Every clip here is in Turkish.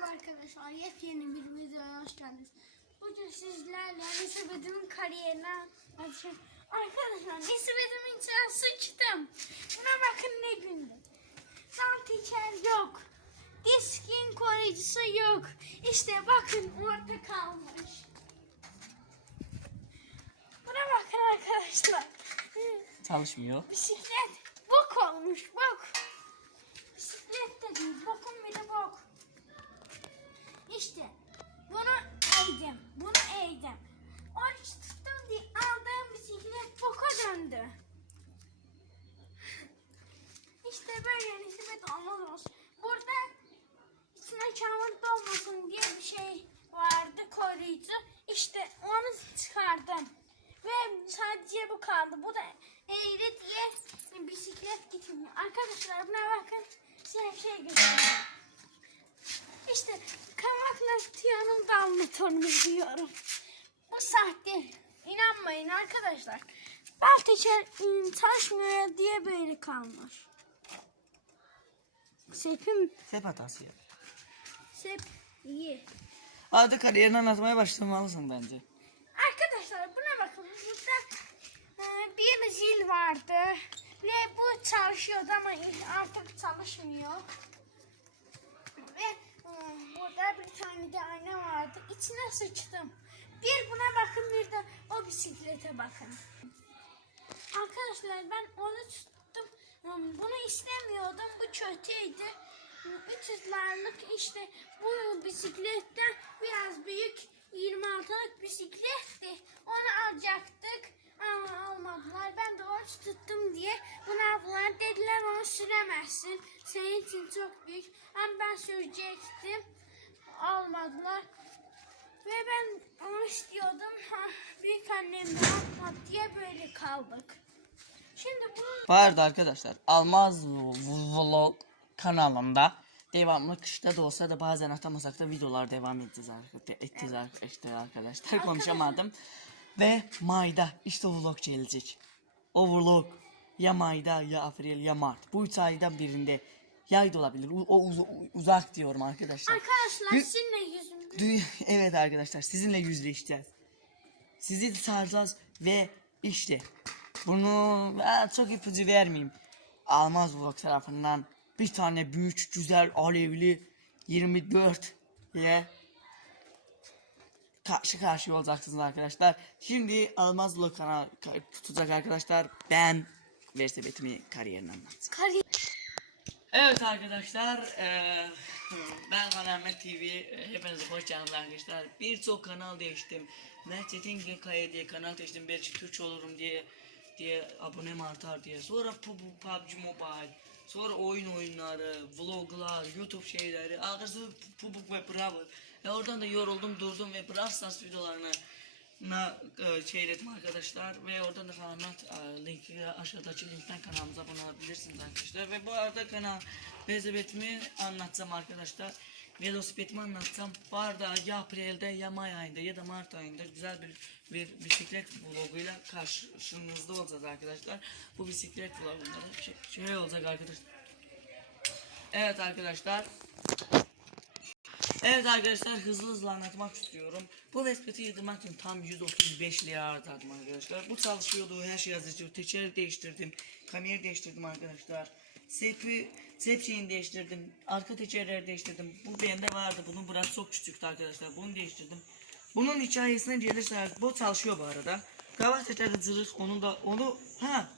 Merhaba arkadaşlar, yepyeni bir videoya hoş geldiniz. Bugün sizlerle Nisibet'imin kariyerine açacağım. Arkadaşlar Nisibet'imin içine sıçtım. Buna bakın ne gündü. Zantiker yok. Diskin koruyucusu yok. İşte bakın orada kalmış. Buna bakın arkadaşlar. Çalışmıyor. Bisiklet bok olmuş bok. Bisiklet de değil bok. İşte bunu eğdim. Bunu eğdim. Oruç tuttum diye aldığım bisiklet boka döndü. İşte böyle nispet olmaz olsun. Burada içine çamur dolmasın diye bir şey vardı koruyucu. İşte onu çıkardım. Ve sadece bu kaldı. Bu da eğri diye bisiklet gitmiyor. Arkadaşlar buna bakın. Size şey göstereyim. İşte kavakla tiyanın dal motorunu diyorum. Bu sahte. İnanmayın arkadaşlar. Balteçer ım, çalışmıyor diye böyle kalmış. Sepim Hep hatası ya. Sep iyi. Artık kariyerini anlatmaya başlamalısın bence. Arkadaşlar buna bakın. Burada e, bir zil vardı. Ve bu çalışıyordu ama artık çalışmıyor. Ve e, burada bir tane de ayna vardı. İçine sıçtım. Bir buna bakın bir de o bisiklete bakın. Arkadaşlar ben onu tuttum. Bunu istemiyordum. Bu kötüydü. 300 liralık işte bu bisikletten biraz büyük 26'lık bisikletti. Onu alacaktık ama almadılar. Ben de oruç tuttum diye bunu aldılar. Dediler onu süremezsin. Senin için çok büyük. Ama ben sürecektim. Almadılar. Ve ben onu istiyordum. Ha, büyük annemden almadı diye böyle kaldık. Şimdi Bu arada arkadaşlar Almaz Vlog kanalında devamlı kışta da olsa da bazen atamasak da videolar devam edeceğiz arkadaşlar. Edeceğiz arkadaşlar, arkadaşlar. konuşamadım. Ve Mayda işte vlog gelecek. O vlog ya Mayda ya April ya Mart. Bu üç aydan birinde yay da olabilir. O, o uz- uzak diyorum arkadaşlar. arkadaşlar Dü- sizinle Dü- evet arkadaşlar sizinle yüzleşeceğiz. Sizi saracağız ve işte bunu ben çok ipucu vermeyeyim. Almaz Vlog tarafından bir tane büyük güzel alevli 24 ile karşı karşıya olacaksınız arkadaşlar. Şimdi Almaz ka- tutacak arkadaşlar. Ben Versebetimi kariyerini anlatacağım. kariyer Evet arkadaşlar, eee, ben Kanamet TV, eee, hepinize hoş geldiniz arkadaşlar. Birçok kanal değiştim. Mertçetin Kaya diye kanal değiştim, belki Türkçe olurum diye diye abonem artar diye. Sonra PUBG Mobile, sonra oyun oyunları, vloglar, YouTube şeyleri, arkası PUBG ve Bravo. Ve oradan da yoruldum, durdum ve Brawl Stars videolarını na e, arkadaşlar. Ve oradan da kanat e, linki aşağıdaki linkten kanalımıza abone olabilirsiniz arkadaşlar. Ve bu arada kanal velosipedimi anlatacağım arkadaşlar velosipedimi anlatacağım bu arada ya April'de ya May ayında ya da Mart ayında güzel bir, bir bisiklet vloguyla karşınızda olacağız arkadaşlar bu bisiklet vlogunda da şey, şey olacak arkadaşlar evet arkadaşlar Evet arkadaşlar hızlı hızlı anlatmak istiyorum. Bu vespeti yıldırmak için tam 135 lira harcadım arkadaşlar. Bu çalışıyordu her şey yazıyor. Teçeri değiştirdim. Kameri değiştirdim arkadaşlar. Sepi, sep şeyini değiştirdim. Arka teçerleri değiştirdim. Bu bende vardı. Bunun burası çok küçüktü arkadaşlar. Bunu değiştirdim. Bunun hikayesine gelirseniz bu çalışıyor bu arada. Kavak teçeri zırh onu da onu ha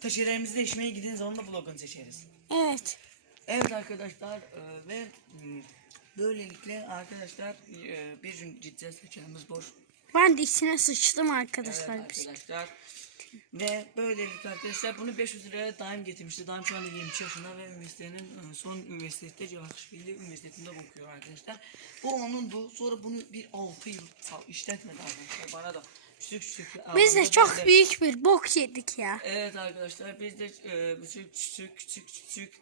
Teçerlerimizi değişmeye gidiniz onu da vlogun seçeriz. Evet. Evet arkadaşlar e, ve mm, böylelikle arkadaşlar e, bir gün gideceğiz seçenimiz boş. Ben de içine sıçtım Evet arkadaşlar. arkadaşlar. Ve böylelikle arkadaşlar bunu 500 liraya daim getirmişti. Daim şu anda 23 yaşında ve üniversitenin e, son üniversitede Cevahşehirli Üniversitesi'nde okuyor arkadaşlar. Bu onundu. Sonra bunu bir 6 yıl işletmedi arkadaşlar. Bana da küçük küçük. Biz de çok böyle- büyük bir bok yedik ya. Evet arkadaşlar biz de e, küçük küçük küçük küçük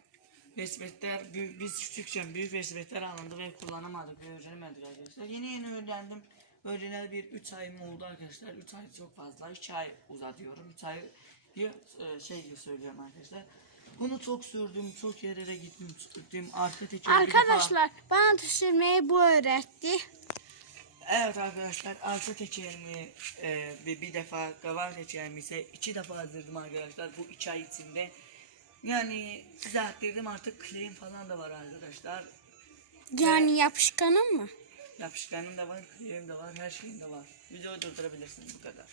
büyük, biz küçükken büyük vesibetler alındı ve kullanamadık ve öğrenemedik arkadaşlar. Yeni yeni öğrendim. Öğrenel bir 3 ayım oldu arkadaşlar. 3 ay çok fazla. 2 ay uzatıyorum. 3 ay e, şey söylüyorum arkadaşlar. Bunu çok sürdüm, çok yerlere gittim, gittim. Arka teker bir defa- Arkadaşlar bana düşürmeyi bu öğretti. Evet arkadaşlar arka tekerimi e, ve bir defa kavar tekerimi ise iki defa hazırladım arkadaşlar bu iki ay içinde. Yani düzelttirdim artık claim falan da var arkadaşlar. Yani yapışkanın mı? Yapışkanım da var, claim de var, her şeyim de var. Videoyu durdurabilirsiniz bu kadar.